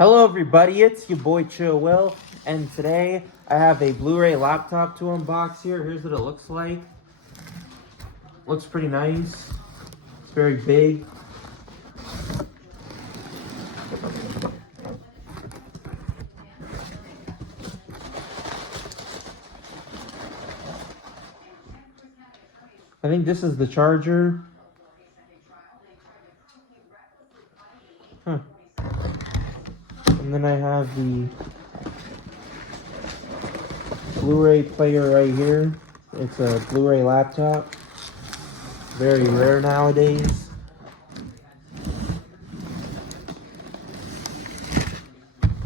Hello everybody, it's your boy Chill Will, and today I have a Blu-ray laptop to unbox here. Here's what it looks like. Looks pretty nice. It's very big. I think this is the charger. Huh. And then I have the Blu-ray player right here. It's a Blu-ray laptop. Very rare nowadays.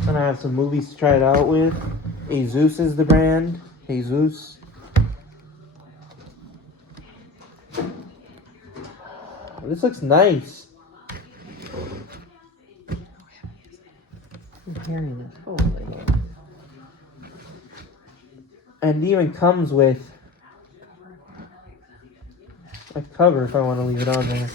Then I have some movies to try it out with. Jesus is the brand. Jesus. This looks nice. I'm hearing this. Holy. And it even comes with a cover if I want to leave it on there.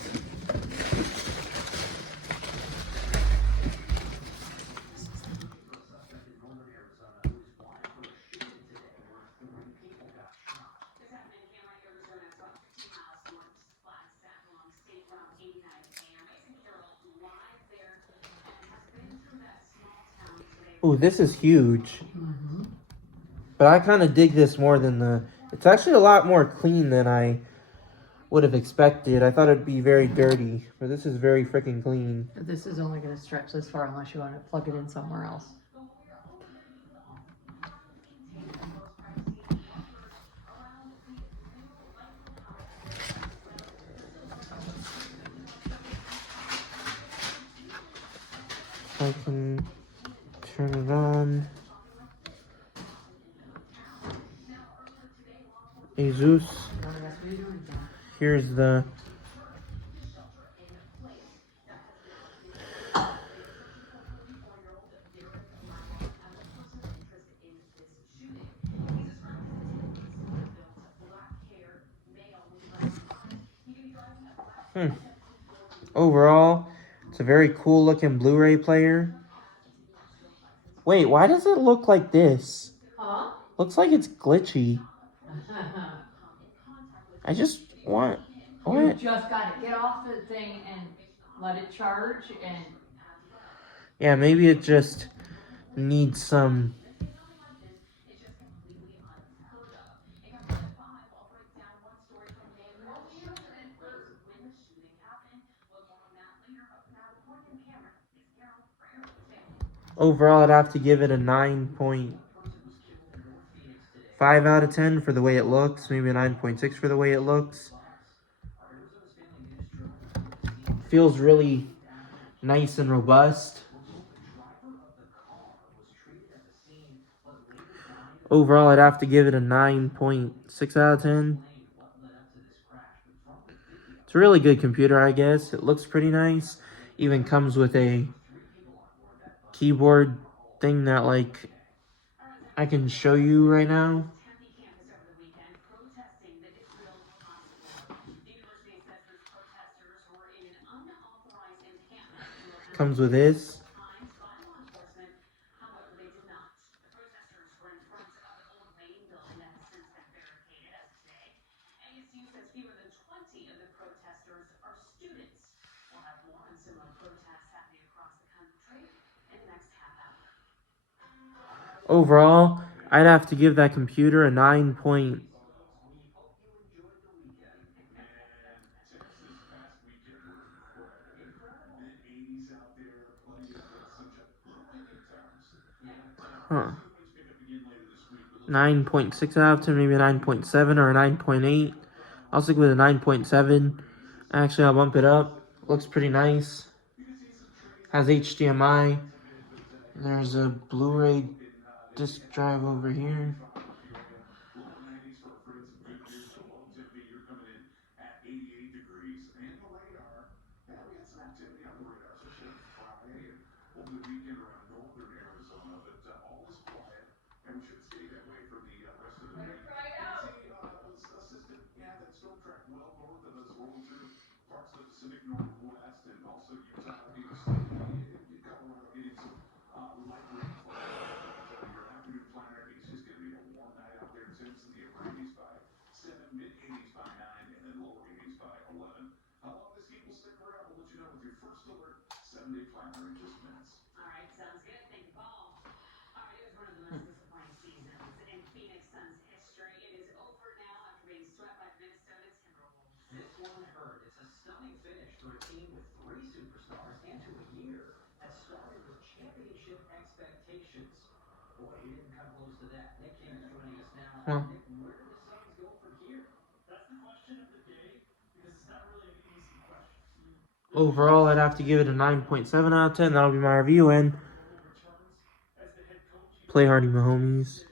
Ooh, this is huge. But I kind of dig this more than the... It's actually a lot more clean than I would have expected. I thought it'd be very dirty, but this is very freaking clean. This is only going to stretch this far unless you want to plug it in somewhere else. I can turn it on. Jesus. Here's the... Overall, it's a very cool looking Blu-ray player. Wait, why does it look like this? Huh? Looks like it's glitchy. I just want... What? You just got to get off the thing and let it charge and... Yeah, maybe it just needs some... Overall, I'd have to give it a 9.5 out of 10 for the way it looks. Maybe a 9.6 for the way it looks. Feels really nice and robust. Overall, I'd have to give it a 9.6 out of 10. It's a really good computer, I guess. It looks pretty nice. Even comes with a keyboard thing that, like, I can show you right now. Comes with this. Overall, I'd have to give that computer a 9 point... Huh. 9.6 out of 10, maybe a 9.7 or a 9.8. I'll stick with a 9.7. Actually, I'll bump it up. Looks pretty nice. Has HDMI. There's a Blu-ray disc drive over here. Well, overall, I'd have to give it a 9.7 out of 10. That'll be my review, and play hardy, my homies.